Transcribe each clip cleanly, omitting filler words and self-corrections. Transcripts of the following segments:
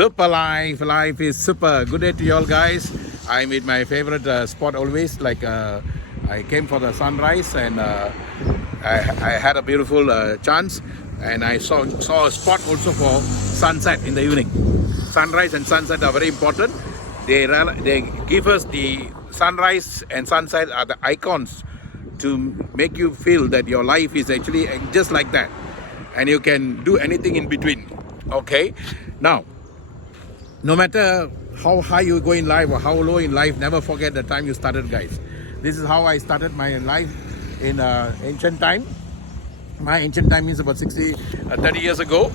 Super life. Life is super. Good day to you all, guys. I'm at my favorite spot always. I came for the sunrise and I had a beautiful chance, and I saw a spot also for sunset in the evening. Sunrise and sunset are very important. They give us the sunrise and sunset are the icons to make you feel that your life is actually just like that, and you can do anything in between. Okay, now no matter how high you go in life or how low in life, never forget the time you started, guys. This is how I started my life in ancient time. My ancient time means about 30 years ago.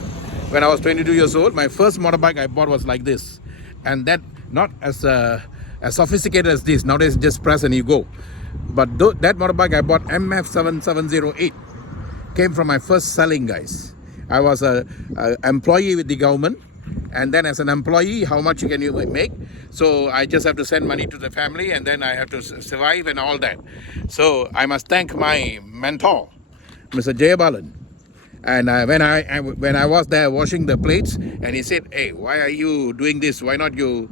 When I was 22 years old, my first motorbike I bought was like this, and that not as sophisticated as this. Nowadays just press and you go. But that motorbike I bought, MF7708, came from my first selling, guys. I was a employee with the government, and then as an employee, how much can you make? So I just have to send money to the family, and then I have to survive and all that. So I must thank my mentor, Mr. Jayabalan. And when I was there washing the plates, and he said, "Hey, why are you doing this? Why not you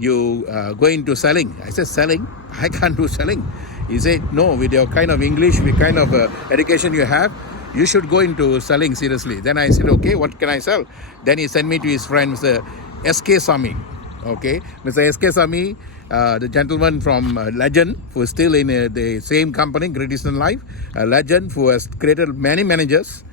go into selling?" I said, "Selling? I can't do selling." He said, "No, with your kind of English, with kind of education you have, you should go into selling seriously." Then I said, "Okay, what can I sell?" Then he sent me to his friend, Mr. S.K. Sami. Okay, Mr. S.K. Sami, the gentleman from Legend, who is still in the same company, Great Eastern Life, a legend who has created many managers,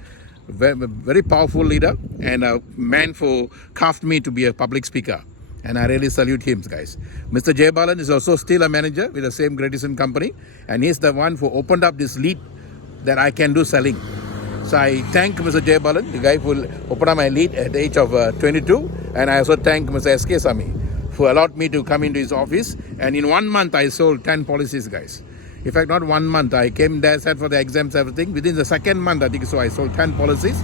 very powerful leader, and a man who carved me to be a public speaker. And I really salute him, guys. Mr. Jayabalan is also still a manager with the same Great Eastern company, and he's the one who opened up this lead that I can do selling. So I thank Mr. Jayabalan, the guy who opened up my lead at the age of 22, and I also thank Mr. S.K. Sami, who allowed me to come into his office, and in 1 month I sold 10 policies, guys. In fact, not 1 month. I came there, sat for the exams, everything. Within the second month, I think so, I sold 10 policies.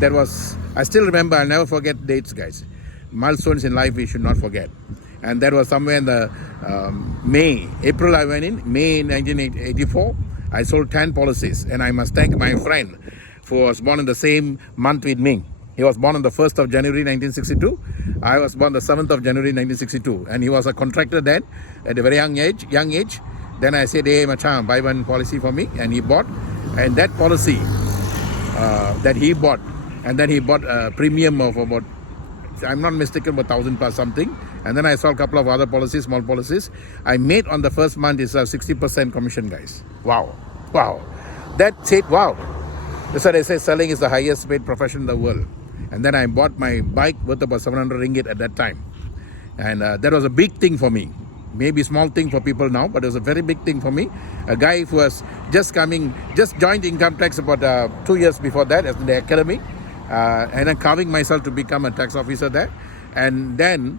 I still remember, I'll never forget dates, guys. Milestones in life we should not forget. And that was somewhere in the April I went in, May 1984. I sold 10 policies. And I must thank my friend who was born in the same month with me. He was born on the 1st of January 1962. I was born the 7th of January 1962. And he was a contractor then at a very young age. Then I said, "Hey, Macham, buy one policy for me." And he bought. And that policy that he bought, and then he bought a premium of about, I'm not mistaken, about 1,000 plus something. And then I saw a couple of other policies, small policies. I made on the first month is a 60% commission, guys. Wow. That's it. Wow. That's why they say selling is the highest paid profession in the world. And then I bought my bike worth about 700 ringgit at that time. And that was a big thing for me. Maybe small thing for people now, but it was a very big thing for me. A guy who was just joined income tax about 2 years before that as in the academy. And then carving myself to become a tax officer there. And then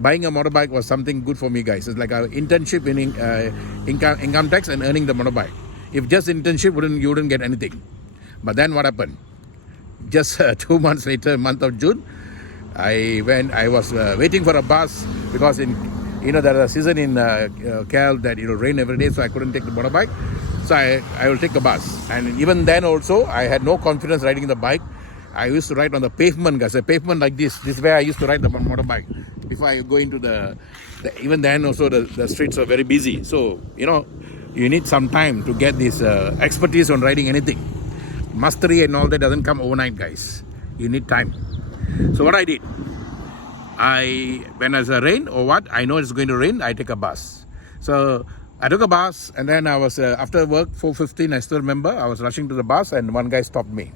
buying a motorbike was something good for me, guys. It's like an internship in income tax and earning the motorbike. If just internship, you wouldn't get anything. But then what happened? Just 2 months later, month of June, I was waiting for a bus because there's a season in KL that it'll rain every day, so I couldn't take the motorbike. So I will take the bus. And even then also, I had no confidence riding the bike. I used to ride on the pavement, guys. The pavement like this. This is where I used to ride the motorbike. Before I go into even then also the streets are very busy. So, you need some time to get this expertise on riding anything. Mastery and all that doesn't come overnight, guys. You need time. So what I did, when there's a rain or what, I know it's going to rain, I take a bus. So I took a bus, and then I was, after work, 4:15, I still remember, I was rushing to the bus, and one guy stopped me.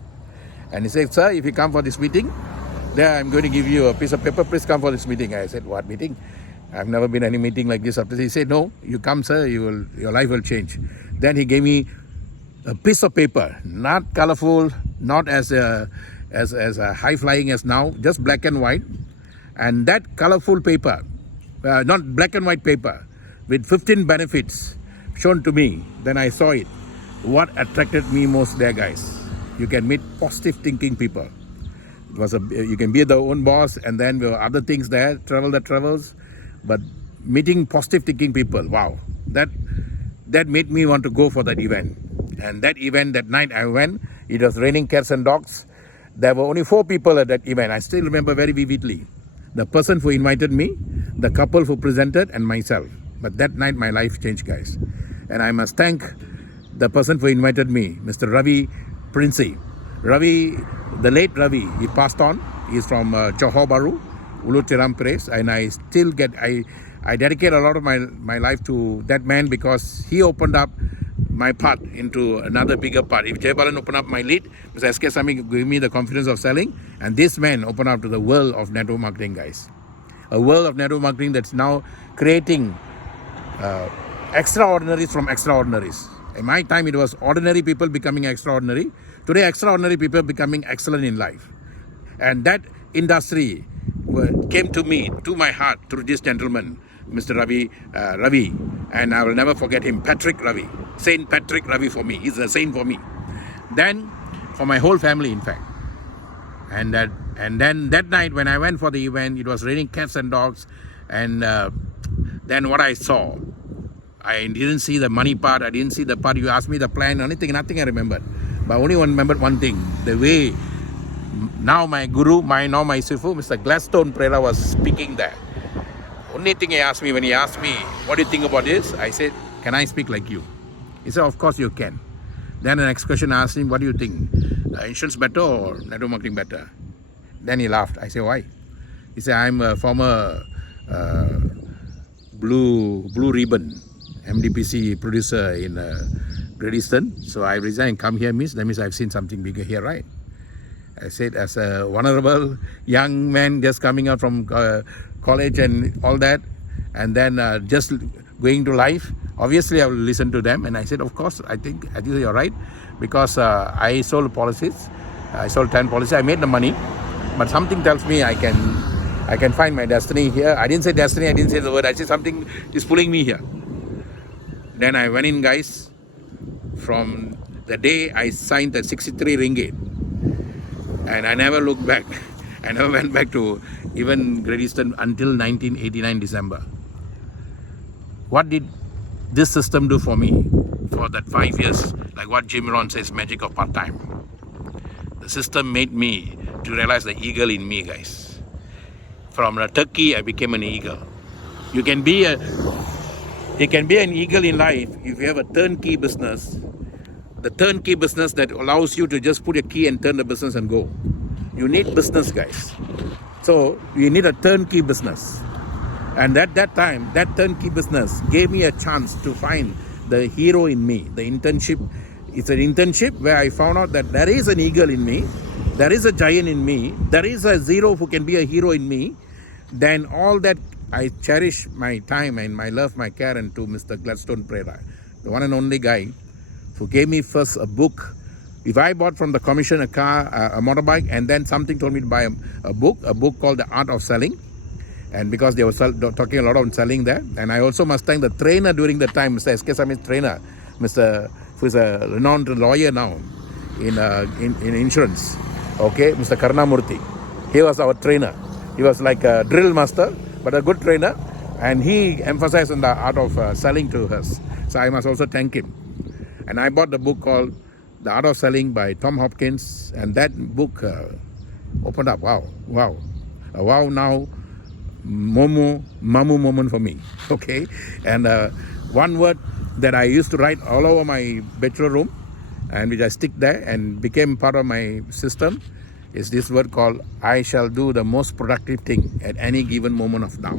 And he said, "Sir, if you come for this meeting, then I'm going to give you a piece of paper, please come for this meeting." I said, "What meeting? I've never been any meeting like this." After he said, "No, you come, sir, your life will change." Then he gave me a piece of paper, not colorful, not as high flying as now, just black and white. And that colorful paper, not black and white paper, with 15 benefits shown to me, then I saw it. What attracted me most there, guys? You can meet positive thinking people. You can be the own boss, and then there were other things there, travel that travels. But meeting positive thinking people, wow, that made me want to go for that event. And that event, that night I went, it was raining cats and dogs. There were only 4 people at that event. I still remember very vividly. the person who invited me, the couple who presented, and myself. But that night my life changed, guys. And I must thank the person who invited me, Mr. Ravi Princey. Ravi, the late Ravi, he passed on. He's from Johor Bahru, Ulu Tiram Place, and I still I dedicate a lot of my life to that man because he opened up my path into another bigger path. If Jayabalan opened up my lead, Mr. S.K. Sami gave me the confidence of selling, and this man opened up to the world of network marketing, guys. A world of network marketing that's now creating extraordinaries from extraordinaries. In my time, it was ordinary people becoming extraordinary. Today, extraordinary people becoming excellent in life. And that industry came to me, to my heart, through this gentleman, Mr. Ravi. And I will never forget him, Patrick Ravi. Saint Patrick Ravi for me. He's a saint for me. Then, for my whole family, in fact. And then that night, when I went for the event, it was raining cats and dogs. And then what I saw, I didn't see the money part. I didn't see the part. You asked me the plan, nothing I remembered. But I only remembered one thing. The way now my guru, my Sifu, Mr. Gladstone Prela was speaking there. Only thing he asked me, when he asked me, what do you think about this? I said, can I speak like you? He said, of course you can. Then the next question I asked him, what do you think? Insurance better or network marketing better? Then he laughed. I said, why? He said, I'm a former Blue Ribbon MDPC producer in Great Eastern. So I resigned and come here, that means I've seen something bigger here, right? I said, as a vulnerable young man just coming out from college and all that, and then just going to life, obviously I will listen to them. And I said, of course, I think you're right, because I sold policies. I sold 10 policies. I made the money, but something tells me I can find my destiny here. I didn't say destiny, I didn't say the word. I said something is pulling me here. Then I went in, guys. From the day I signed the 63 ringgit, and I never looked back. I never went back to even Great Eastern until 1989 December. What did this system do for me for that 5 years? Like what Jim Rohn says, magic of part-time. The system made me to realize the eagle in me, guys. From a turkey, I became an eagle. You can be an eagle in life if you have a turnkey business. The turnkey business that allows you to just put a key and turn the business and go. You need business, guys. So you need a turnkey business. And at that time, that turnkey business gave me a chance to find the hero in me. The internship, it's an internship where I found out that there is an eagle in me. There is a giant in me. There is a zero who can be a hero in me. Then all that, I cherish my time and my love, my care, and to Mr. Gladstone Prera, the one and only guy who gave me first a book. If I bought from the commission a car, a motorbike, and then something told me to buy a book called The Art of Selling. And because they were talking a lot on selling there. And I also must thank the trainer during the time, Mr. S.K. Sami's trainer, who is a renowned lawyer now in insurance. Okay, Mr. Karnamurthy. He was our trainer. He was like a drill master, but a good trainer. And he emphasized on the art of selling to us. So I must also thank him. And I bought the book called The Art of Selling by Tom Hopkins. And that book opened up. Wow. A wow now. Mamu moment for me. Okay. And one word that I used to write all over my bachelor room, and which I stick there and became part of my system, is this word called, I shall do the most productive thing at any given moment of now.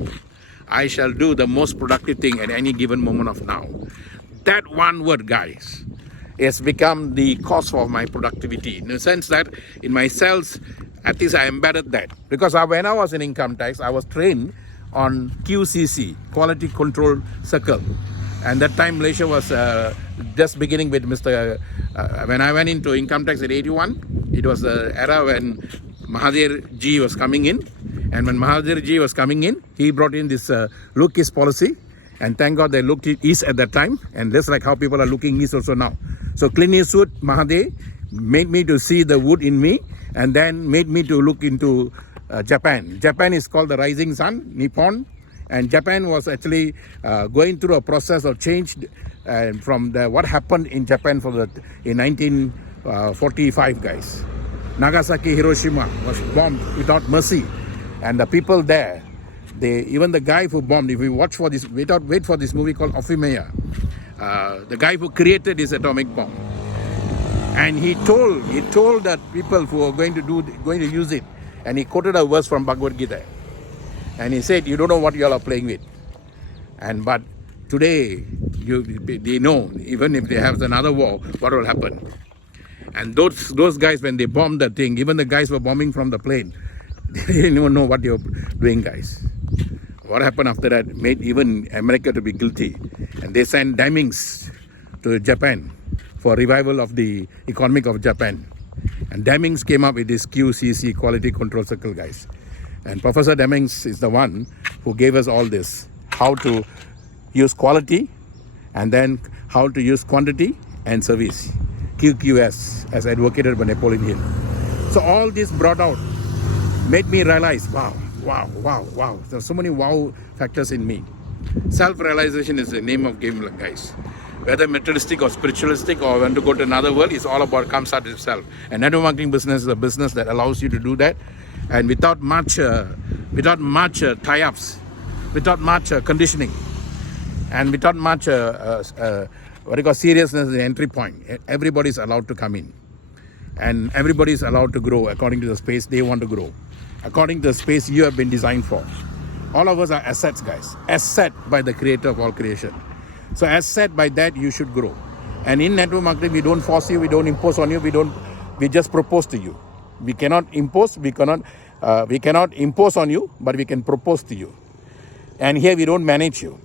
I shall do the most productive thing at any given moment of now. That one word, guys, has become the cause of my productivity, in the sense that in my sales, at least I embedded that. Because when I was in income tax, I was trained on QCC, Quality Control Circle. And that time Malaysia was just beginning with when I went into income tax at 81, it was the era when Mahathir Ji was coming in. And when Mahathir Ji was coming in, he brought in this look east policy. And thank God they looked east at that time. And just like how people are looking east also now. So Clint Eastwood, Mahathir, made me to see the wood in me, and then made me to look into Japan. Japan is called the rising sun, Nippon. And Japan was actually going through a process of change from what happened in Japan in 1945, guys. Nagasaki, Hiroshima was bombed without mercy. And the people there, even the guy who bombed, if we watch for this, wait for this movie called Oppenheimer, the guy who created this atomic bomb, and he told that people who are going to use it, and he quoted a verse from Bhagavad Gita, and he said, you don't know what you all are playing with. But today, they know, even if they have another war, what will happen. And those guys, when they bombed the thing, even the guys were bombing from the plane, they didn't even know what you're doing, guys. What happened after that made even America to be guilty. And they sent Demings to Japan for revival of the economic of Japan. And Demings came up with this QCC, Quality Control Circle, guys. And Professor Demings is the one who gave us all this, how to use quality, and then how to use quantity and service, QQS, as advocated by Napoleon Hill. So all this brought out, made me realize, wow. There's so many wow factors in me. Self-realization is the name of game, guys. Whether materialistic or spiritualistic or when to go to another world, it's all about comes out of self. And network marketing business is a business that allows you to do that, and without much tie-ups, without much conditioning, and without much seriousness in the entry point. Everybody's allowed to come in, and everybody's allowed to grow according to the space they want to grow, according to the space you have been designed for. All of us are assets, guys. Asset by the creator of all creation. So asset by that you should grow. And in network marketing, we don't force you, we don't impose on you, we just propose to you. We cannot impose on you, but we can propose to you. And here we don't manage you.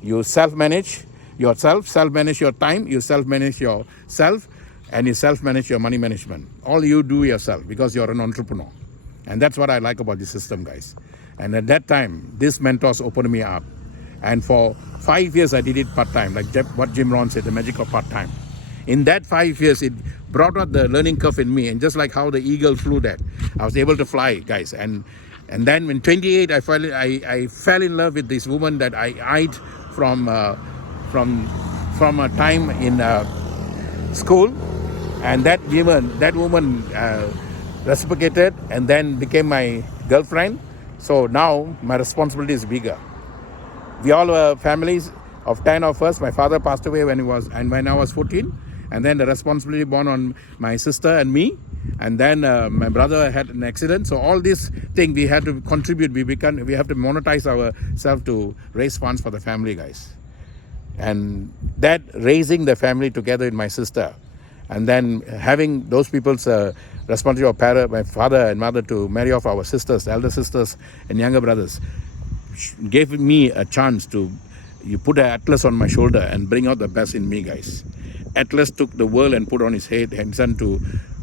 You self-manage yourself, self-manage your time, you self-manage yourself, and you self-manage your money management. All you do yourself because you're an entrepreneur. And that's what I like about this system, guys. And at that time, these mentors opened me up. And for 5 years, I did it part-time, like what Jim Rohn said, the magic of part-time. In that 5 years, it brought out the learning curve in me. And just like how the eagle flew that, I was able to fly, guys. And then when 28, I fell in love with this woman that I eyed from a time in school. And that woman reciprocated and then became my girlfriend. So now my responsibility is bigger. We all were families of 10 of us. My father passed away when I was 14. And then the responsibility borne on my sister and me. And then my brother had an accident. So all this thing we had to contribute. We have to monetize ourselves to raise funds for the family, guys. And that raising the family together with my sister, and then having those people's responsibility of my father and mother to marry off our sisters, elder sisters and younger brothers, gave me a chance to put an atlas on my shoulder and bring out the best in me, guys. Atlas took the world and put on his head and sent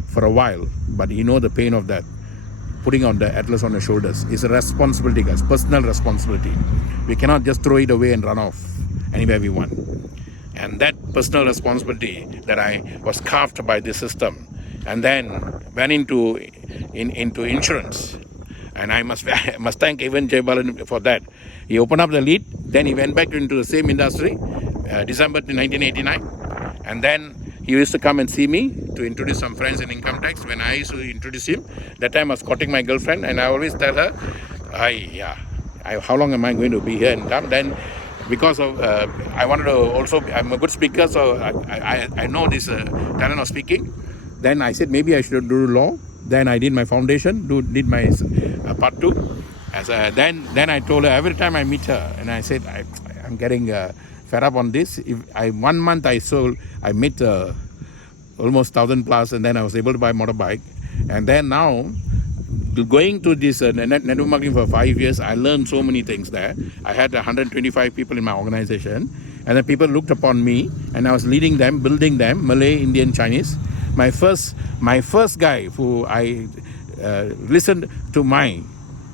for a while, but you know the pain of that. Putting on the atlas on your shoulders is a responsibility, guys, personal responsibility. We cannot just throw it away and run off anywhere we want. And that personal responsibility that I was carved by this system, and then went into insurance. And I must thank even Jay Balan for that. He opened up the lead, then he went back into the same industry, December 1989. And then he used to come and see me to introduce some friends in income tax. When I used to introduce him, that time I was courting my girlfriend, and I always tell her, how long am I going to be here and come? Then because of, I wanted to also, I'm a good speaker, so I know this talent of speaking. Then I said, maybe I should do law. Then I did my foundation, did my part 2. Then I told her every time I meet her, and I said, I'm getting fed up on this. 1 month I made almost 1,000 plus, and then I was able to buy a motorbike. And then now, going to this network marketing for 5 years, I learned so many things there. I had 125 people in my organization, and then people looked upon me, and I was leading them, building them, Malay, Indian, Chinese. My first guy who I listened to my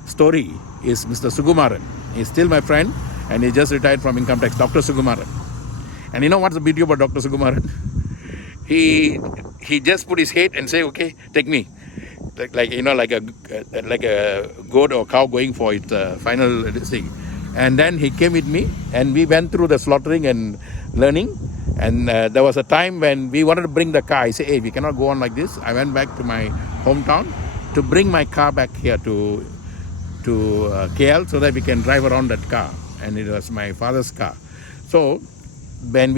story is Mr. Sugumaran. He's still my friend, and he just retired from income tax, Dr. Sugumaran. And you know what's the beauty about Dr. Sugumaran? He just put his head and say, okay, take me. Like a goat or cow going for its final thing. And then he came with me, and we went through the slaughtering and learning. And there was a time when we wanted to bring the car. I said, hey, we cannot go on like this. I went back to my hometown to bring my car back here to to KL so that we can drive around that car. And it was my father's car. So when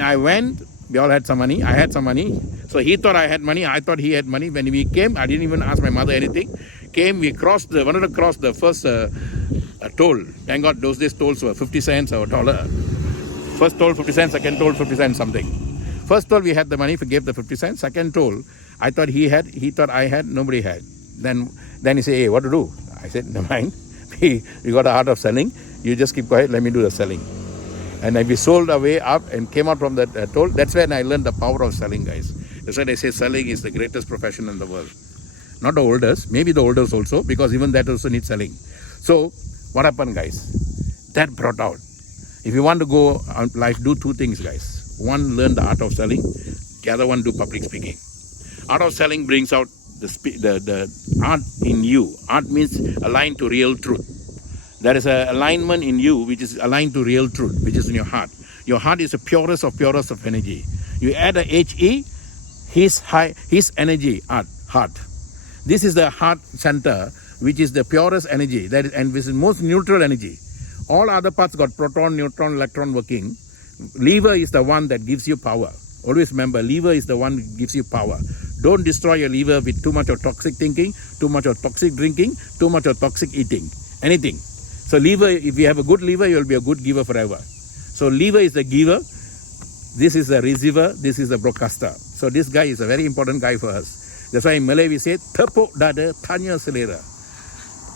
I went, we all had some money. I had some money. So he thought I had money. I thought he had money. When we came, I didn't even ask my mother anything. We wanted to cross the first toll. Thank God those days tolls were 50 cents or $1. First toll 50 cents, second toll 50 cents something. First toll we had the money, we gave the 50 cents. Second toll, I thought he thought I had, nobody had. Then he said, hey, what to do? I said, never mind. We got the art of selling. You just keep quiet, let me do the selling. And then we sold our way up and came out from that toll. That's when I learned the power of selling, guys. That's why they say selling is the greatest profession in the world. Not the oldest, maybe the oldest also, because even that also needs selling. So what happened, guys? That brought out. If you want to go on life, do two things, guys. One, learn the art of selling. The other one, do public speaking. Art of selling brings out the art in you. Art means aligned to real truth. There is an alignment in you which is aligned to real truth, which is in your heart. Your heart is the purest of energy. You add a HE, his energy, heart. This is the heart center, which is the purest energy, and which is most neutral energy. All other parts got proton, neutron, electron working. Liver is the one that gives you power. Always remember, liver is the one that gives you power. Don't destroy your liver with too much of toxic thinking, too much of toxic drinking, too much of toxic eating, anything. So liver, if you have a good liver, you'll be a good giver forever. So liver is the giver. This is the receiver. This is the broadcaster. So this guy is a very important guy for us. That's why in Malay we say, tepuk dada, tanya selera.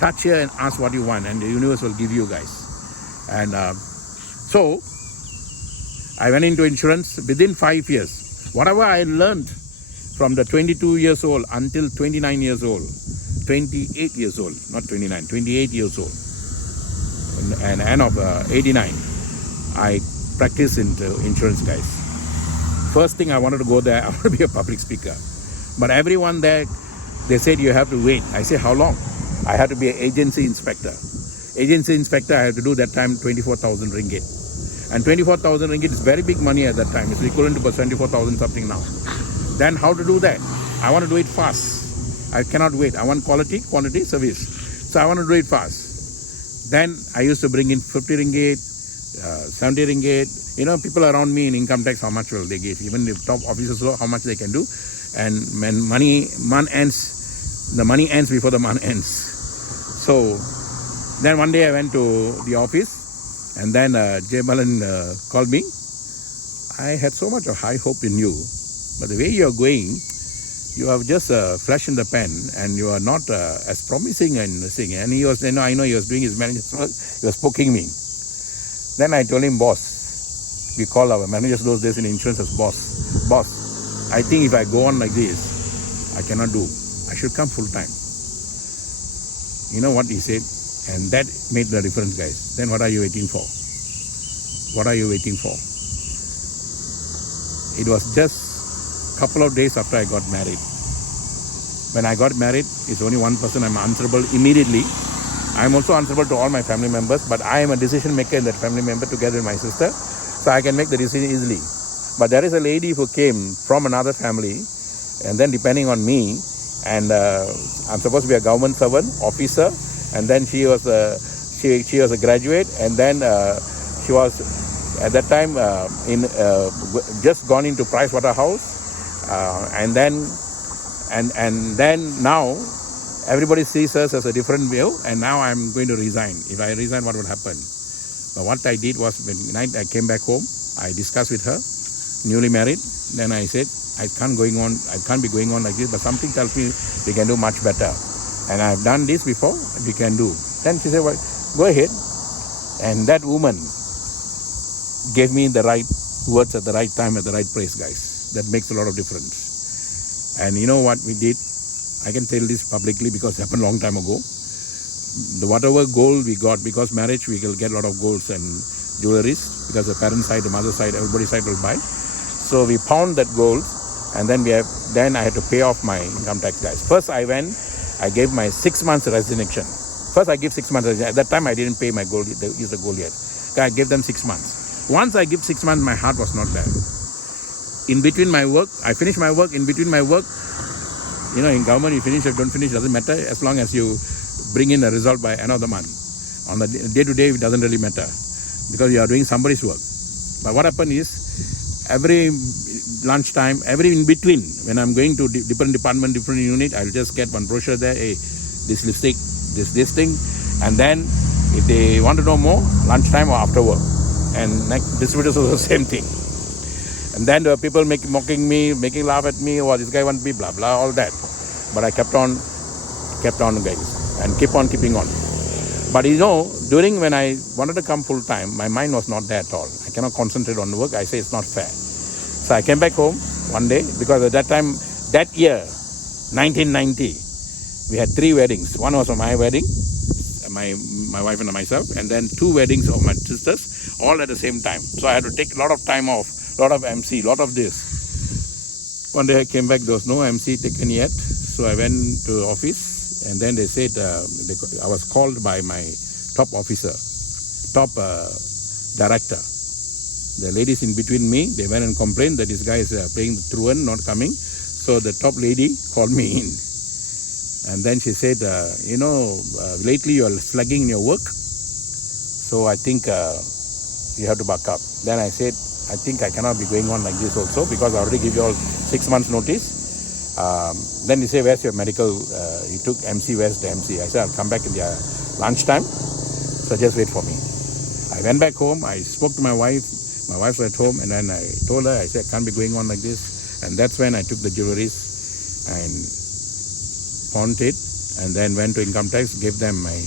Touch here and ask what you want, and the universe will give you, guys. And so I went into insurance within 5 years. Whatever I learned from the 22 years old until 29 years old, 28 years old, not 29, 28 years old, and end of 89, I practiced into insurance, guys. First thing I wanted to go there, I want to be a public speaker. But everyone there, they said you have to wait. I said, how long? I had to be an agency inspector. Agency inspector, I had to do that time 24,000 ringgit. And 24,000 ringgit is very big money at that time. It's equivalent to about 24,000 something now. Then how to do that? I want to do it fast. I cannot wait. I want quality service. So I want to do it fast. Then I used to bring in 50 ringgit, 70 ringgit. You know, people around me in income tax, how much will they give? Even the top officers, how much they can do. And when month ends, the money ends before the month ends. So then one day I went to the office, and then Jay Balan called me. I had so much of high hope in you, but the way you're going, you have just flesh in the pen, and you are not as promising and singing. And he was, I know he was doing his manager's work. He was poking me. Then I told him, boss, we call our managers those days in insurance as boss. Boss, I think if I go on like this, I cannot do. I should come full time. You know what he said? And that made the difference, guys. Then what are you waiting for? What are you waiting for? It was just a couple of days after I got married. When I got married, it's only one person I'm answerable immediately. I'm also answerable to all my family members, but I am a decision maker in that family member together with my sister, so I can make the decision easily. But there is a lady who came from another family, and then depending on me, and I'm supposed to be a government servant, officer, and then she was a graduate, and then she was at that time just gone into Price Waterhouse, and then now everybody sees us as a different view, and now I'm going to resign. If I resign, what would happen? But what I did was, when night I came back home, I discussed with her, newly married. Then I said, I can't be going on like this, but something tells me we can do much better. And I've done this before, we can do. Then she said, well, go ahead. And that woman gave me the right words at the right time, at the right place, guys. That makes a lot of difference. And you know what we did? I can tell this publicly because it happened a long time ago. The whatever gold we got, because marriage, we will get a lot of golds and jewelries, because the parent side, the mother side, everybody's side will buy. So we found that gold, and then I had to pay off my income tax, guys. First I gave my 6 months resignation. First I gave 6 months. At that time I didn't pay my gold, use the gold yet. I gave them 6 months. Once I give 6 months, my heart was not there. In between my work, I finished my work. In between my work, you know, in government, you finish or don't finish, doesn't matter. As long as you bring in a result by end of the month. On the day-to-day, it doesn't really matter because you are doing somebody's work. But what happened is, every lunchtime, every in between, when I'm going to different department, different unit, I'll just get one brochure there, hey, this lipstick, this thing. And then if they want to know more, lunchtime or after work. And next distributors also the same thing. And then there were people mocking me, making laugh at me, oh, this guy wants to be blah, blah, all that. But I kept on guys, and keep on keeping on. But during when I wanted to come full time, my mind was not there at all. I cannot concentrate on the work. I say it's not fair. So I came back home one day because at that time, that year, 1990, we had 3 weddings. One was my wedding, my wife and myself, and then 2 weddings of my sisters, all at the same time. So I had to take a lot of time off, a lot of MC, a lot of this. One day I came back, there was no MC taken yet. So I went to the office, and then they said, I was called by my top officer, top director. The ladies in between me, they went and complained that this guy is playing the truant, not coming. So the top lady called me in. And then she said, lately you are slugging in your work. So I think you have to back up. Then I said, I think I cannot be going on like this also because I already give you all 6 months notice. Then he said, where's your medical? He took MC, where's the MC? I said, I'll come back in the lunchtime. So just wait for me. I went back home. I spoke to my wife. My wife was at home. And then I told her, I said, I can't be going on like this. And that's when I took the jewelries and pawned it. And then went to income tax, gave them my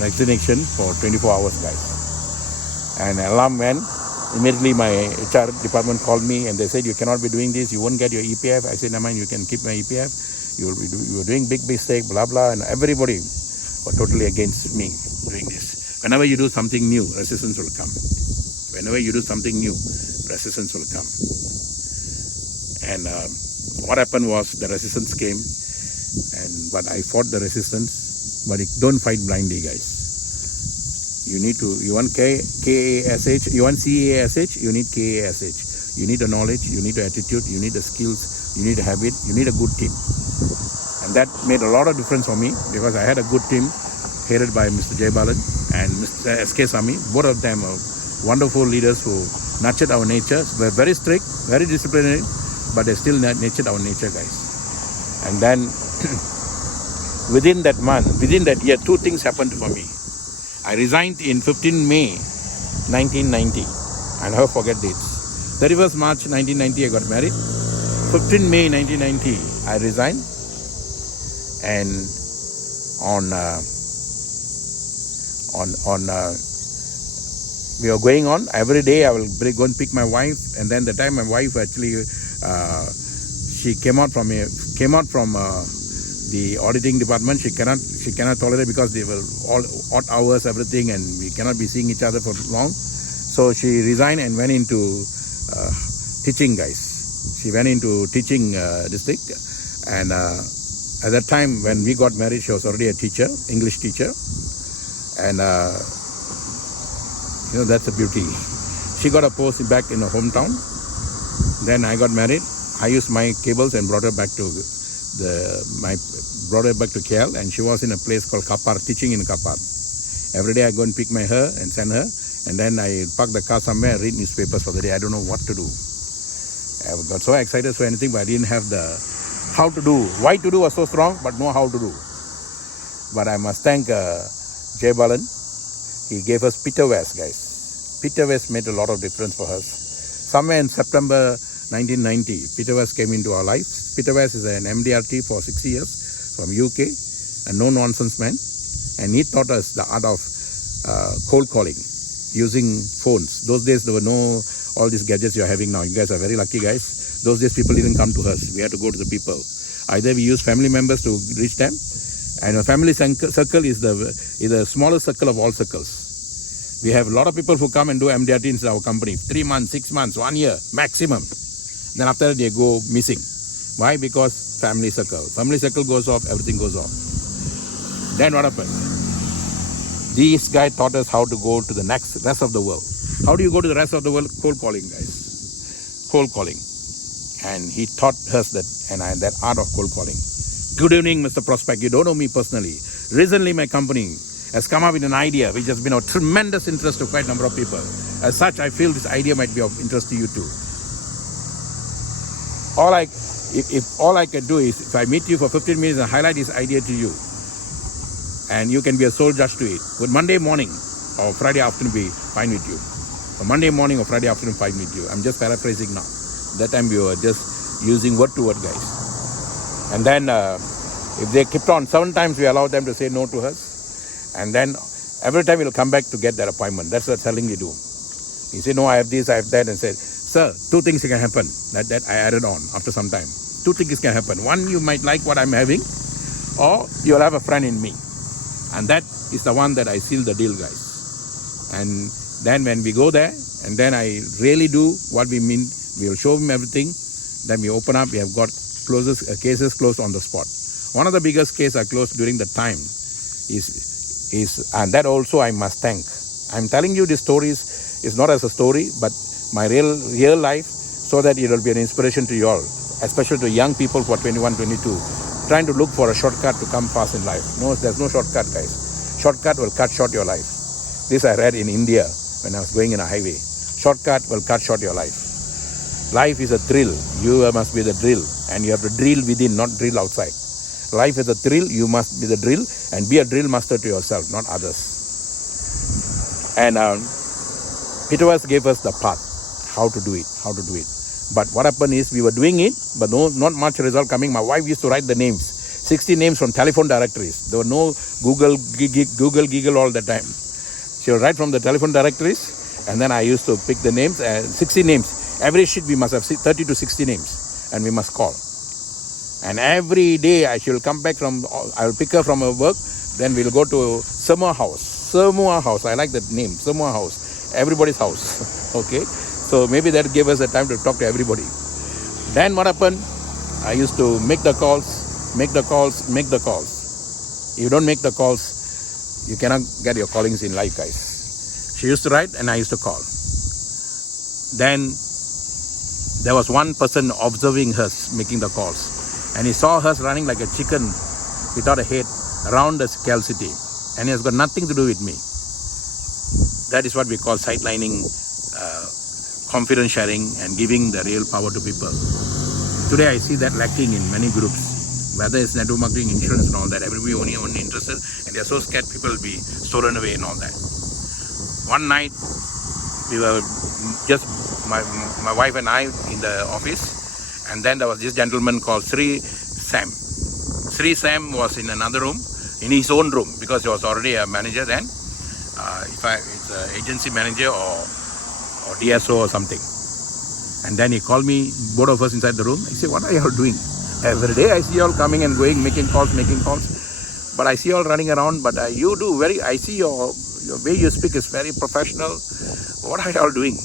resignation for 24 hours, guys. And alarm went. Immediately my HR department called me and they said, you cannot be doing this, you won't get your EPF. I said, no mind, you can keep my EPF. You were doing big mistake, blah, blah. And everybody were totally against me doing this. Whenever you do something new, resistance will come. Whenever you do something new, resistance will come. And what happened was the resistance came, but I fought the resistance. But don't fight blindly, guys. You want KASH, you want CASH, you need KASH. You need the knowledge, you need the attitude, you need the skills, you need the habit, you need a good team. And that made a lot of difference for me because I had a good team headed by Mr. Jayabalan and Mr. SK Sami. Both of them are wonderful leaders who nurtured our nature. We're very strict, very disciplinary, but they still nurtured our nature, guys. And then within that month, within that year, 2 things happened for me. I resigned in 15 May 1990. I'll never forget dates. 31st March 1990, I got married. 15 May 1990, I resigned. And we were going on. Every day I will go and pick my wife. And then the time my wife actually, she came out from the auditing department. She cannot tolerate because they were all odd hours, everything, and we cannot be seeing each other for long. So she resigned and went into teaching, guys. She went into teaching district. And at that time when we got married, she was already a teacher, English teacher. And that's a beauty. She got a post back in her hometown. Then I got married. I used my cables and brought her back to KL, and she was in a place called Kapar, teaching in Kapar. Every day I go and pick her and send her, and then I park the car somewhere and read newspapers for the day. I don't know what to do. I got so excited for anything, but I didn't have the how to do. Why to do was so strong, but no how to do. But I must thank Jay Balan. He gave us Peter West, guys. Peter West made a lot of difference for us. Somewhere in September 1990, Peter West came into our lives. Peter West is an MDRT for 6 years from UK, a no-nonsense man. And he taught us the art of cold calling using phones. Those days there were no all these gadgets you're having now. You guys are very lucky, guys. Those days people didn't come to us. We had to go to the people. Either we use family members to reach them, and a family circle is the smallest circle of all circles. We have a lot of people who come and do MDRT in our company. 3 months, 6 months, 1 year maximum. Then after that they go missing. Why? Because family circle. Family circle goes off, everything goes off. Then what happened? This guy taught us how to go to the rest of the world. How do you go to the rest of the world? Cold calling, guys. Cold calling. And he taught us that art of cold calling. Good evening, Mr. Prospect. You don't know me personally. Recently, my company has come up with an idea which has been of tremendous interest to quite a number of people. As such, I feel this idea might be of interest to you too. If all I can do is, if I meet you for 15 minutes and highlight this idea to you, and you can be a sole judge to it, would Monday morning or Friday afternoon be fine with you? Or Monday morning or Friday afternoon fine with you? I'm just paraphrasing now. That time we were just using word to word, guys. And then if they kept on, 7 times we allowed them to say no to us. And then every time we'll come back to get that appointment. That's what telling we do. He said, no, I have this, I have that. And said, sir, 2 things can happen. That I added on after some time. 2 things can happen. One, you might like what I'm having, or you'll have a friend in me. And that is the one that I seal the deal, guys. And then when we go there, and then I really do what we mean, we'll show him everything. Then we open up, we have got cases closed on the spot. One of the biggest cases I closed during the time is and that also I must thank. I'm telling you these stories is not as a story, but my real life, so that it will be an inspiration to you all, especially to young people who are 21, 22, trying to look for a shortcut to come fast in life. No, there's no shortcut, guys. Shortcut will cut short your life. This I read in India when I was going in a highway. Shortcut will cut short your life. Life is a thrill. You must be the drill, and you have to drill within, not drill outside. Life is a thrill. You must be the drill and be a drill master to yourself, not others. And Peter gave us the path, how to do it. But what happened is we were doing it, but not much result coming. My wife used to write the names, 60 names from telephone directories. There were no Google all the time. She would write from the telephone directories, and then I used to pick the names, 60 names. Every sheet we must have 30 to 60 names, and we must call. And every day she will come back I will pick her from her work, then we'll go to Samoa House. I like that name, Samoa House. Everybody's house, okay? So maybe that gave us the time to talk to everybody. Then what happened? I used to make the calls. If you don't make the calls, you cannot get your callings in life, guys. She used to write and I used to call. Then there was one person observing her making the calls, and he saw her running like a chicken without a head around the Cal City, and it has got nothing to do with me. That is what we call sidelining, confidence sharing, and giving the real power to people. Today I see that lacking in many groups, whether it's network marketing, insurance and all that. Everybody only interested, and they're so scared people will be stolen away and all that. One night we were just my wife and I in the office, and then there was this gentleman called Sri Sam. Sri Sam was in another room, in his own room, because he was already a manager then. It's an agency manager or DSO or something. And then he called me, both of us inside the room. He said, what are you all doing? Every day I see you all coming and going, making calls. But I see you all running around, but I see your way you speak is very professional. What are you all doing?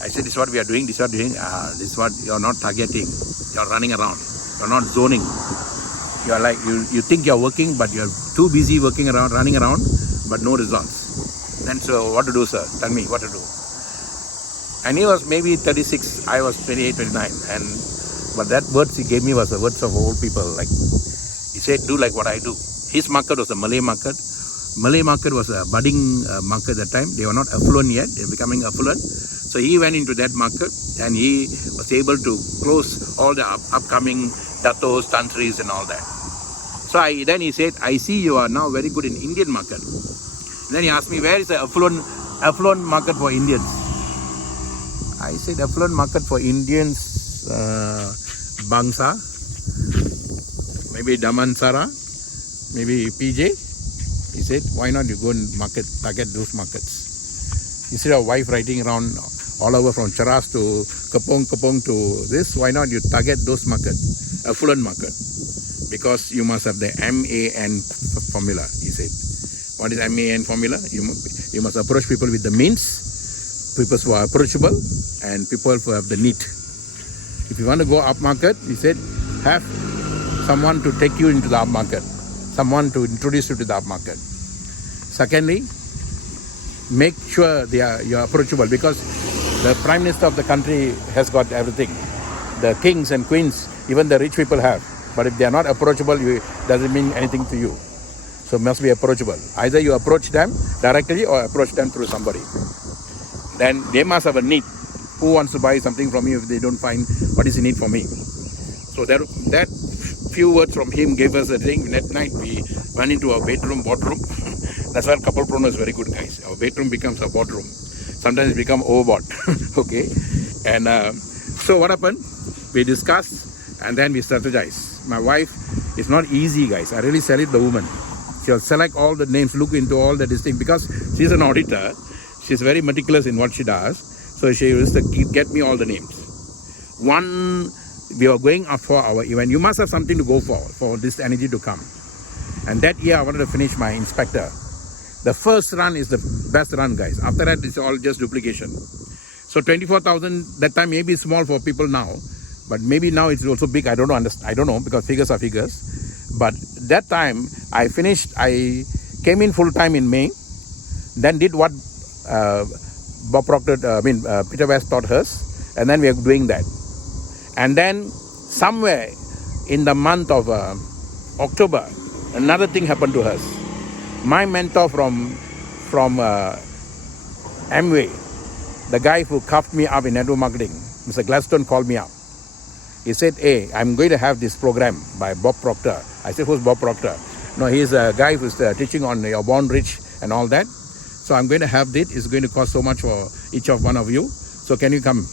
I said, this is what we are doing, this is what you're not targeting. You're running around. You're not zoning. You're like, you think you're working, but you're too busy running around, but no results. Then, so what to do, sir? Tell me what to do. And he was maybe 36, I was 28, 29. But that words he gave me was the words of old people. Like, he said, do like what I do. His market was the Malay market. Malay market was a budding market at that time. They were not affluent yet. They were becoming affluent. So he went into that market and he was able to close all the upcoming datos, tantris and all that. So then he said, I see you are now very good in Indian market. And then he asked me, where is the affluent market for Indians? I said, affluent market for Indians, Bangsa, maybe Damansara, maybe PJ. He said, why not you go and target those markets? Instead of wife riding around all over from Charas to Kapong to this, why not you target those markets, affluent market? Because you must have the MAN formula, he said. What is MAN formula? You must approach people with the means, people who are approachable, and people who have the need. If you want to go up market, he said, have someone to take you into the up market, someone to introduce you to the up market. Secondly, make sure you're approachable, because the Prime Minister of the country has got everything. The kings and queens, even the rich people have. But if they are not approachable, it doesn't mean anything to you. So must be approachable. Either you approach them directly or approach them through somebody. Then they must have a need. Who wants to buy something from you if they don't find what is the need for me? So that few words from him gave us a thing. That night we went into our bedroom, boardroom. That's why couple prono is very good, guys. Our bedroom becomes a boardroom. Sometimes it becomes overbought. Okay. And so what happened? We discussed and then we strategized. My wife is not easy, guys. I really salute the woman. She'll select all the names, look into all the distinct, because she's an auditor. She's very meticulous in what she does. So she used to get me all the names. We were going up for our event. You must have something to go for this energy to come. And that year I wanted to finish my inspector. The first run is the best run, guys. After that, it's all just duplication. So 24,000, that time may be small for people now, but maybe now it's also big. I don't know, because figures are figures. But that time I finished, I came in full time in May, then did what Peter West taught us, and then we are doing that. And then somewhere in the month of October, another thing happened to us. My mentor from Amway, the guy who cuffed me up in network marketing, Mr. Gladstone, called me up. He said, hey, I'm going to have this program by Bob Proctor. I said, who's Bob Proctor? No, he's a guy who's teaching on your Born Rich and all that. So I'm going to have this. It's going to cost so much for each of one of you. So can you come?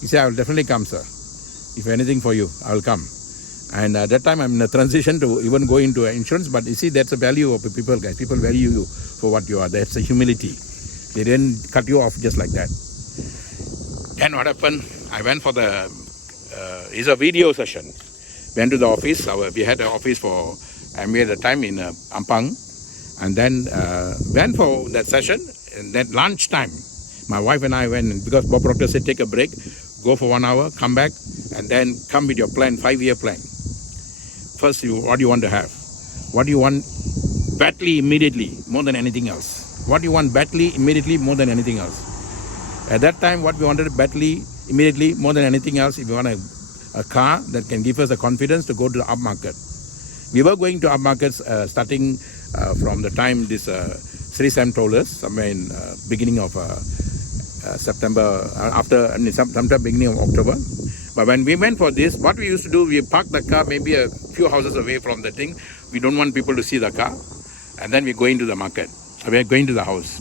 He said, I will definitely come, sir. If anything for you, I will come. And at that time, I'm in a transition to even go into insurance. But you see, that's the value of the people, guys. People value you for what you are. That's the humility. They didn't cut you off just like that. Then what happened? I went for it's a video session. Went to the office. We had an office for Amway at the time in Ampang. And then went for that session. And that lunchtime, my wife and I went, because Bob Proctor said, take a break, go for 1 hour, come back, and then come with your plan, 5-year plan. First, what do you want to have? What do you want badly, immediately, more than anything else? What do you want badly, immediately, more than anything else? At that time, what we wanted badly, immediately, more than anything else, if we want a car that can give us the confidence to go to the upmarket. We were going to upmarkets starting from the time this Sri Sam told us, somewhere in beginning of September, sometime beginning of October. But when we went for this, what we used to do, we parked the car maybe a few houses away from the thing. We don't want people to see the car. And then we go into the market. We are going to the house.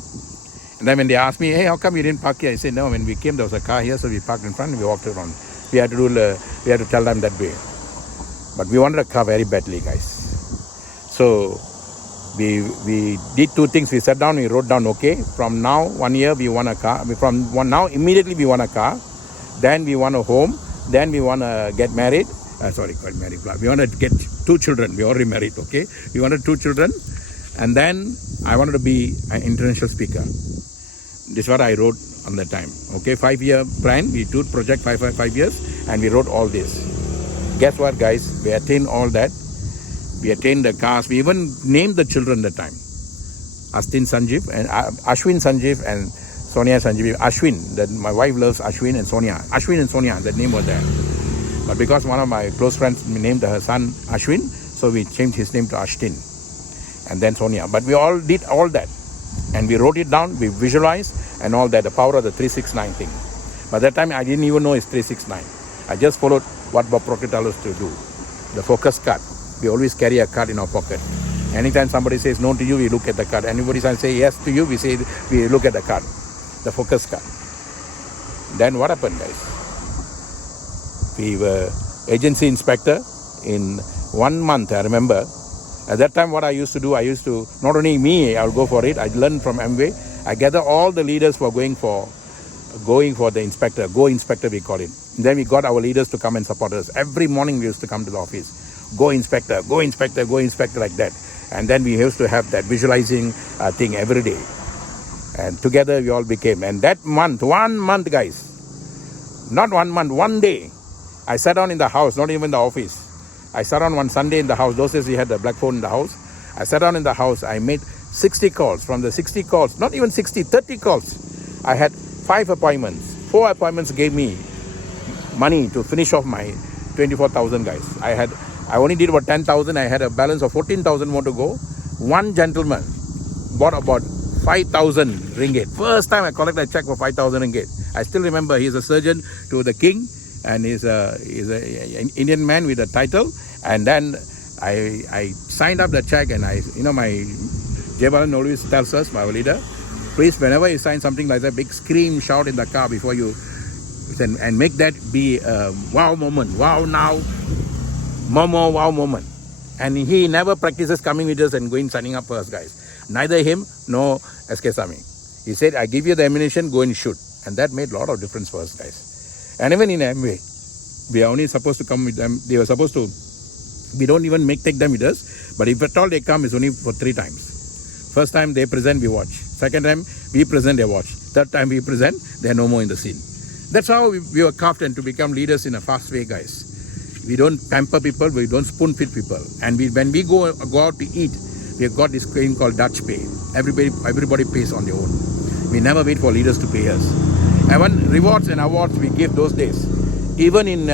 And then when they asked me, hey, how come you didn't park here? I said, no, when we came, there was a car here, so we parked in front and we walked around. We had to tell them that way. But we wanted a car very badly, guys. So we did two things. We sat down, we wrote down, okay, from now 1 year we want a car. Now immediately we want a car. Then we want a home. Then we want to get married. We want to get 2 children. We already married, okay? We wanted 2 children. And then I wanted to be an international speaker. This is what I wrote on that time. Okay, 5-year plan. We did project 5 years and we wrote all this. Guess what, guys? We attained all that. We attained the cars. We even named the children that time. Ashwin Sanjeev and Sonia Sanjeev. Ashwin, my wife loves Ashwin and Sonia. Ashwin and Sonia, that name was there. But because one of my close friends named her son Ashwin, so we changed his name to Ashtin. And then Sonia. But we all did all that. And we wrote it down, we visualized and all that, the power of the 369 thing. By that time, I didn't even know it's 369. I just followed what Bob Proctor told us to do. The focus card. We always carry a card in our pocket. Anytime somebody says no to you, we look at the card. Anybody says yes to you, we look at the card. The focus card. Then what happened, guys? We were agency inspector in 1 month, I remember. At that time, what I used to do, not only me, I'll go for it. I learned from Amway. I gather all the leaders who are going for the inspector. Go inspector, we call it. And then we got our leaders to come and support us. Every morning we used to come to the office. Go inspector, go inspector, go inspector, like that. And then we used to have that visualizing thing every day. And together we all became. And that month, 1 month, guys, not 1 month, 1 day, I sat down in the house, not even the office. I sat down one Sunday in the house. Those days we had the black phone in the house. I sat down in the house. I made 60 calls. From the 60 calls, not even 60, 30 calls. I had 5 appointments. 4 appointments gave me money to finish off my 24,000, guys. I only did about 10,000. I had a balance of 14,000 more to go. one gentleman bought about 5,000 ringgit. First time I collected a check for 5,000 ringgit. I still remember he's a surgeon to the king, and he's an Indian man with a title. And then I signed up the check, and my Jaybalan always tells us, my leader, please, whenever you sign something like that, big scream, shout in the car before you, and make that be a wow moment. Wow now, more wow moment. And he never practices coming with us and going signing up for us, guys. Neither him nor SK Sami. He said, I give you the ammunition, go and shoot. And that made a lot of difference for us, guys. And even in MWay, we are only supposed to come with them. They were supposed to, we don't even take them with us. But if at all they come, it's only for 3 times. First time they present, we watch. Second time, we present, they watch. Third time we present, they're no more in the scene. That's how we were crafted to become leaders in a fast way, guys. We don't pamper people, we don't spoon feed people. And when we go out to eat, we have got this thing called Dutch pay. Everybody pays on their own. We never wait for leaders to pay us. And when rewards and awards we give those days, even in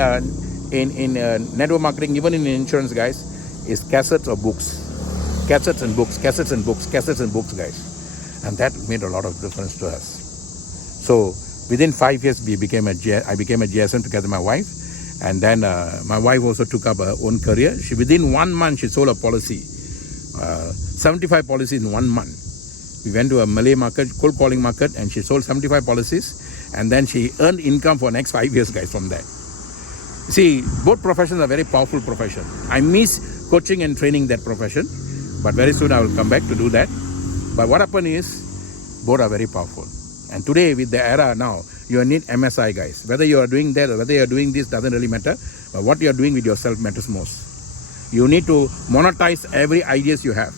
network marketing, even in insurance, guys, is cassettes or books. Cassettes and books, cassettes and books, cassettes and books, guys. And that made a lot of difference to us. So within 5 years, I became a GSM together with my wife. And then my wife also took up her own career. Within 1 month, she sold a policy. 75 policies in 1 month. We went to a Malay market, cold calling market, and she sold 75 policies. And then she earned income for the next 5 years, guys, from that. See, both professions are very powerful professions. I miss coaching and training that profession. But very soon I will come back to do that. But what happened is, both are very powerful. And today, with the era now, you need MSI, guys. Whether you are doing that or whether you are doing this doesn't really matter. But what you are doing with yourself matters most. You need to monetize every ideas you have.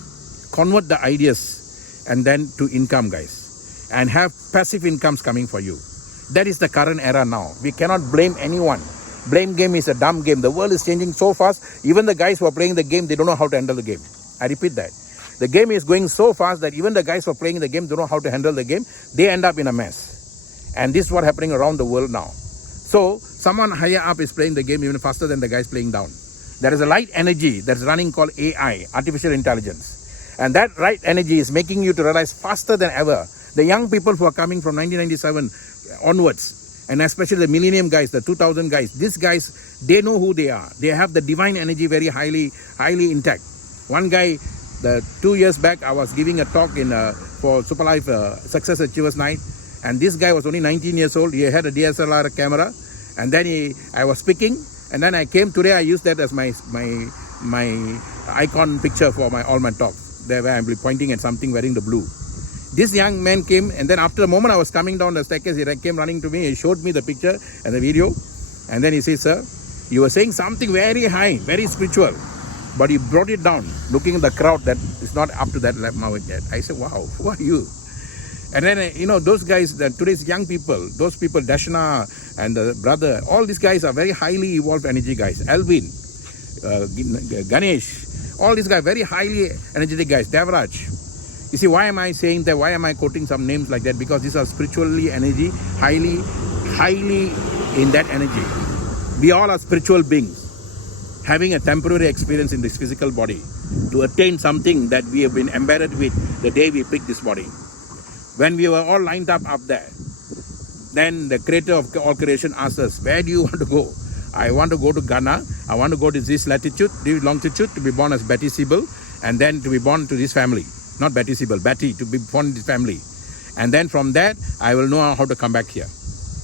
Convert the ideas and then to income, guys. And have passive incomes coming for you. That is the current era now. We cannot blame anyone. Blame game is a dumb game. The world is changing so fast. Even the guys who are playing the game, they don't know how to handle the game. I repeat that. The game is going so fast that even the guys who are playing the game don't know how to handle the game. They end up in a mess. And this is what's happening around the world now. So someone higher up is playing the game even faster than the guys playing down. There is a light energy that's running called AI, artificial intelligence. And that right energy is making you to realize faster than ever. The young people who are coming from 1997 onwards, and especially the millennium guys, the 2000 guys, these guys, they know who they are. They have the divine energy very highly intact. One guy, 2 years back, I was giving a talk for Super Life Success Achievers Night. And this guy was only 19 years old. He had a DSLR camera. And then I was speaking. And then I came today, I used that as my icon picture for all my talks. There where I'm pointing at something wearing the blue. This young man came, and then after the moment I was coming down the staircase, he came running to me. He showed me the picture and the video. And then he said, sir, you were saying something very high, very spiritual. But you brought it down, looking at the crowd that is not up to that level yet. I said, wow, who are you? And then, those guys, today's young people, those people, Dashna and the brother, all these guys are very highly evolved energy guys. Alvin, Ganesh, all these guys, very highly energetic guys. Devraj. You see, why am I saying that? Why am I quoting some names like that? Because these are spiritually energy, highly in that energy. We all are spiritual beings, having a temporary experience in this physical body to attain something that we have been embedded with the day we picked this body. When we were all lined up there, then the creator of all creation asked us, where do you want to go? I want to go to Ghana. I want to go to this latitude, this longitude, to be born as Betty Sibyl, and then to be born to this family. Not Betty Sibyl, Betty, to be born in this family. And then from that, I will know how to come back here.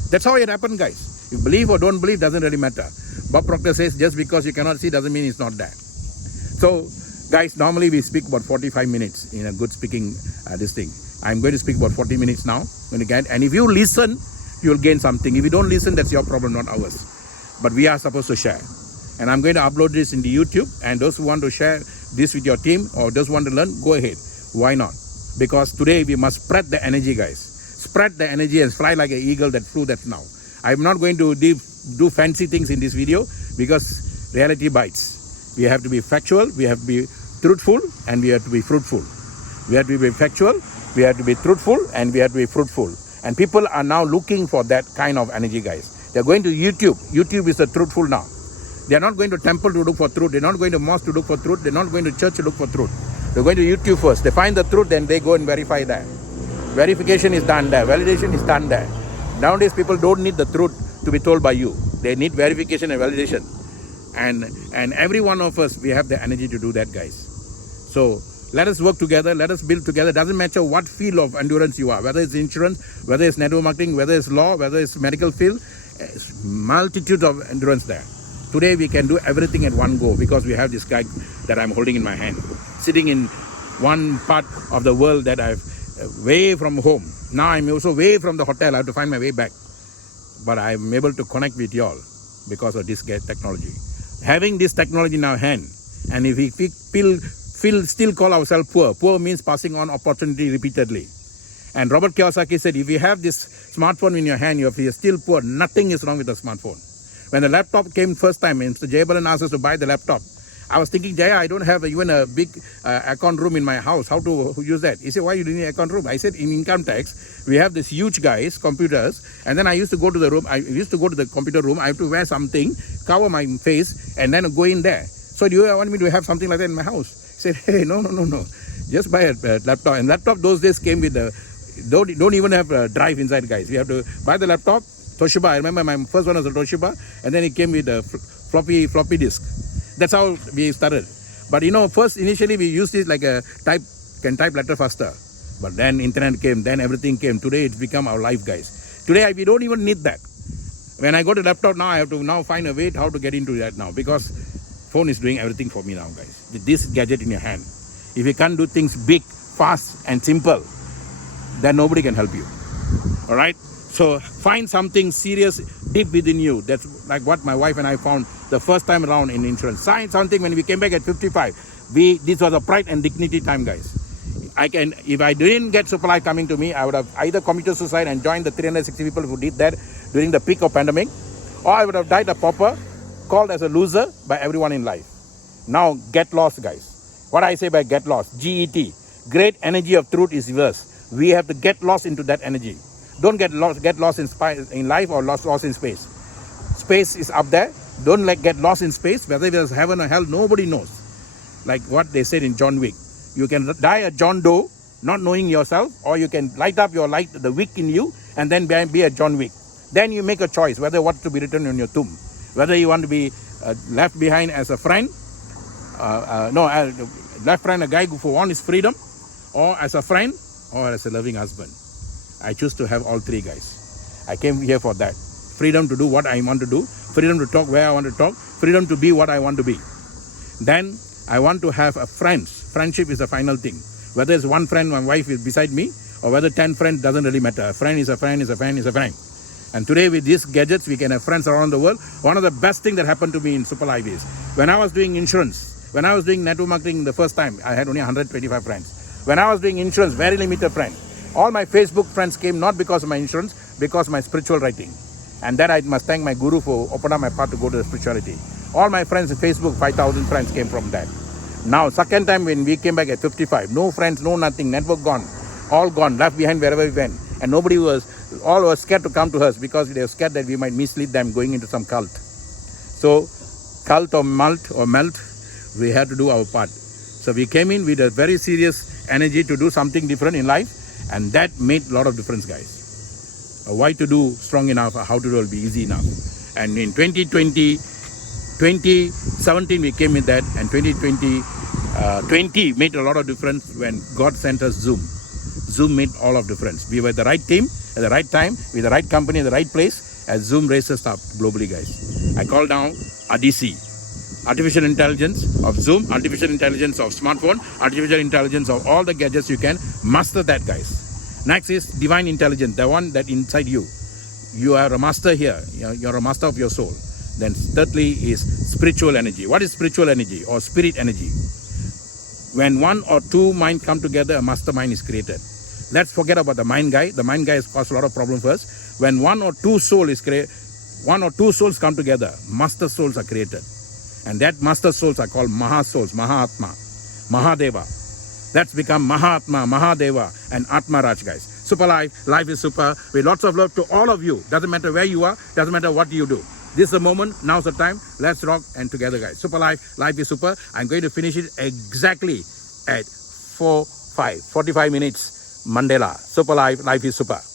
That's how it happened, guys. You believe or don't believe doesn't really matter. Bob Proctor says, just because you cannot see doesn't mean it's not there. So, guys, normally we speak about 45 minutes in a good speaking this thing. I'm going to speak about 40 minutes now. And if you listen, you'll gain something. If you don't listen, that's your problem, not ours. But we are supposed to share. And I'm going to upload this into YouTube. And those who want to share this with your team or those who want to learn, go ahead. Why not? Because today we must spread the energy, guys. Spread the energy and fly like an eagle that flew that now. I'm not going to do fancy things in this video because reality bites. We have to be factual, we have to be truthful, and we have to be fruitful. We have to be factual, we have to be truthful, and we have to be fruitful. And people are now looking for that kind of energy, guys. They're going to YouTube. YouTube is the truthful now. They're not going to temple to look for truth. They're not going to mosque to look for truth. They're not going to church to look for truth. They're going to YouTube first. They find the truth, then they go and verify that. Verification is done there. Validation is done there. Nowadays, people don't need the truth to be told by you. They need verification and validation. And every one of us, we have the energy to do that, guys. So let us work together. Let us build together. Doesn't matter what field of endurance you are, whether it's insurance, whether it's network marketing, whether it's law, whether it's medical field, multitude of endurance there. Today we can do everything at one go because we have this guy that I'm holding in my hand, sitting in one part of the world that I've way from home. Now I'm also way from the hotel. I have to find my way back. But I'm able to connect with y'all because of this technology. Having this technology in our hand, and if we still call ourselves poor. Poor means passing on opportunity repeatedly. And Robert Kiyosaki said, if you have this smartphone in your hand, if you're still poor, nothing is wrong with the smartphone. When the laptop came first time, Mr. Jayabalan asked us to buy the laptop. I was thinking, Jaya, I don't have even a big account room in my house. How to use that? He said, why you need an account room? I said, in income tax, we have this huge guys, computers. And then I used to go to the room. I used to go to the computer room. I have to wear something, cover my face, and then go in there. So do you want me to have something like that in my house? I said, hey, no. Just buy a laptop. And laptop those days came with don't even have a drive inside, guys. You have to buy the laptop. Toshiba, I remember my first one was a Toshiba. And then it came with a floppy disk. That's how we started. But first initially we used it like a type letter faster. But then internet came, then everything came. Today it's become our life, guys. Today we don't even need that. When I go to laptop now, I have to now find a way how to get into that now because phone is doing everything for me now, guys. With this gadget in your hand. If you can't do things big, fast and simple, then nobody can help you. All right? So find something serious deep within you. That's like what my wife and I found the first time around in insurance. Find something when we came back at 55. This was a pride and dignity time, guys. If I didn't get Superlife coming to me, I would have either committed suicide and joined the 360 people who did that during the peak of pandemic, or I would have died a pauper, called as a loser by everyone in life. Now get lost, guys. What I say by get lost, GET, great energy of truth is yours. We have to get lost into that energy. Don't get lost in life or lost in space. Space is up there. Don't get lost in space. Whether there's heaven or hell, nobody knows. Like what they said in John Wick. You can die a John Doe, not knowing yourself, or you can light up the wick in you, and then be a John Wick. Then you make a choice whether what to be written on your tomb. Whether you want to be left behind as a friend, left behind a guy who wants his freedom, or as a friend, or as a loving husband. I choose to have all three, guys. I came here for that. Freedom to do what I want to do, freedom to talk where I want to talk, freedom to be what I want to be. Then I want to have a friends. Friendship is the final thing. Whether it's one friend, my wife is beside me, or whether 10 friends, doesn't really matter. A friend is a friend, is a friend, is a friend. And today with these gadgets, we can have friends around the world. One of the best things that happened to me in Superlife is, when I was doing insurance, when I was doing network marketing the first time, I had only 125 friends. When I was doing insurance, very limited friends. All my Facebook friends came not because of my insurance, because of my spiritual writing. And that I must thank my guru for opening up my path to go to the spirituality. All my friends in Facebook, 5,000 friends came from that. Now, second time when we came back at 55, no friends, no nothing, network gone, all gone, left behind wherever we went. And all were scared to come to us because they were scared that we might mislead them going into some cult. So, cult or melt, we had to do our part. So we came in with a very serious energy to do something different in life. And that made a lot of difference, guys. Why to do strong enough, how to do it will be easy enough. And in 2017 we came with that, and 2020 made a lot of difference when God sent us Zoom. Zoom made all of difference. We were the right team at the right time, with the right company at the right place, as Zoom raised us up globally, guys. I call down AIDISI. Artificial intelligence of Zoom, artificial intelligence of smartphone, artificial intelligence of all the gadgets. You can master that, guys. Next is divine intelligence, the one that inside you. You are a master here. You're a master of your soul. Then thirdly is spiritual energy. What is spiritual energy or spirit energy? When one or two minds come together, a mastermind is created. Let's forget about the mind guy. The mind guy has caused a lot of problems for us. When one or two souls come together, master souls are created. And that master souls are called Maha souls, Mahatma, Mahadeva. That's become Mahatma, Mahadeva, and Atma Raj, guys. Super life is super. With lots of love to all of you. Doesn't matter where you are, doesn't matter what you do. This is the moment, now's the time. Let's rock and together, guys. Super life is super. I'm going to finish it exactly at 45 minutes. Mandela. Super life. Life is super.